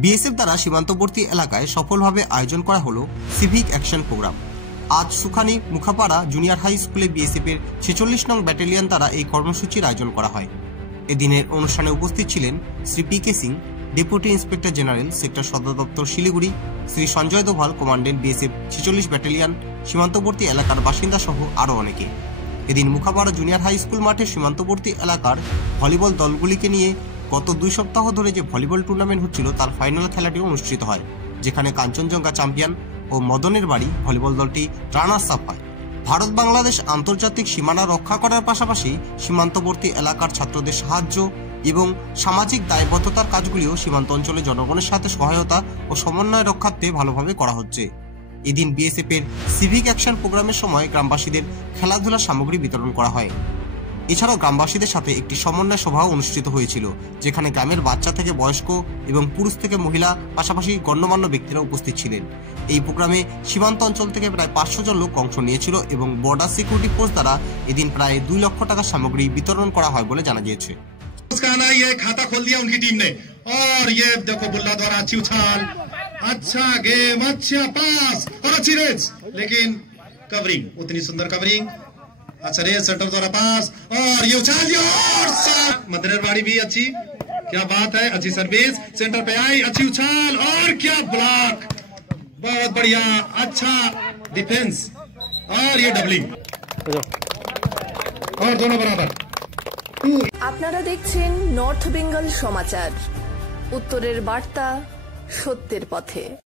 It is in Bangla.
বিএসএফ দ্বারা সীমান্তবর্তী এলাকায় সফলভাবে আয়োজন করা হলো সিভিক অ্যাকশন প্রোগ্রাম। আজ সুখানি মুখাপাড়া জুনিয়র হাই স্কুলে বিএসএফ এর 46 নং ব্যাটালিয়ন দ্বারা এই কর্মসূচির আয়োজন করা হয়। এদিনের অনুষ্ঠানে উপস্থিত ছিলেন Shri PK. Singh, deputy inspector general, sector সদর দপ্তর Siliguri, Shri Sanjay Doval, commandant BSF 46 battalion, সীমান্তবর্তী এলাকার বাসিন্দা সহ আরও অনেকে। এদিন মুখাপাড়া জুনিয়র হাই স্কুল মাঠে সীমান্তবর্তী এলাকার ভলিবল দলগুলিকে নিয়ে গত 2 সপ্তাহ ধরে যে ভলিবল টুর্নামেন্ট হচ্ছিল তার ফাইনাল খেলাটি অনুষ্ঠিত হয়, যেখানে কাঞ্চনজঙ্ঘা চ্যাম্পিয়ন ও মদনের বাড়ি ভলিবল দলটি রানার্স আপ হয়। ভারত বাংলাদেশ আন্তর্জাতিক সীমানা রক্ষা করার পাশাপাশি সীমান্তবর্তী এলাকার ছাত্রদের সাহায্য এবং সামাজিক দায়বদ্ধতার কাজগুলিও সীমান্ত অঞ্চলে জনগণের সাথে সহায়তা ও সমন্বয় রক্ষার্থে ভালোভাবে করা হচ্ছে। এদিন বিএসএফ এর সিভিক অ্যাকশন প্রোগ্রামের সময় গ্রামবাসীদের খেলাধুলার সামগ্রী বিতরণ করা হয়। এছাড়াও গ্রামবাসীদের সাথে একটি সমন্বয় সভাও অনুষ্ঠিত হয়েছিল, যেখানে গ্রামের বাচ্চা থেকে বয়স্ক এবং পুরুষ থেকে মহিলা পাশাপাশি গণ্যমান্য ব্যক্তিরা উপস্থিত ছিলেন। এই প্রোগ্রামে সীমান্ত অঞ্চল থেকে প্রায় 500 জন লোক অংশ নিয়েছিল এবং বর্ডার সিকিউরিটি ফোর্স দ্বারা এদিন প্রায় 2 লক্ষ টাকার সামগ্রী বিতরণ করা হয় বলে জানা গিয়েছে। ये खाता खोल दिया उनकी टीम ने और ये देखो बुल्ला द्वारा अच्छी उछाल, अच्छा गेम, अच्छा पास और अच्छी रेस, लेकिन कवरिंग, उतनी सुंदर कवरिंग, अच्छा रेस, सेंटर द्वारा पास और ये उछाल और मदनरवाड़ी भी अच्छी, क्या बात है, अच्छी सर्विस, सेंटर पे आई, अच्छी उछाल और क्या ब्लॉक, बहुत बढ़िया, अच्छा डिफेंस और ये डबलिंग और दोनों बराबर। আপনারা দেখছেন নর্থ বেঙ্গল সমাচার, উত্তরের বার্তা, সত্যের পথে।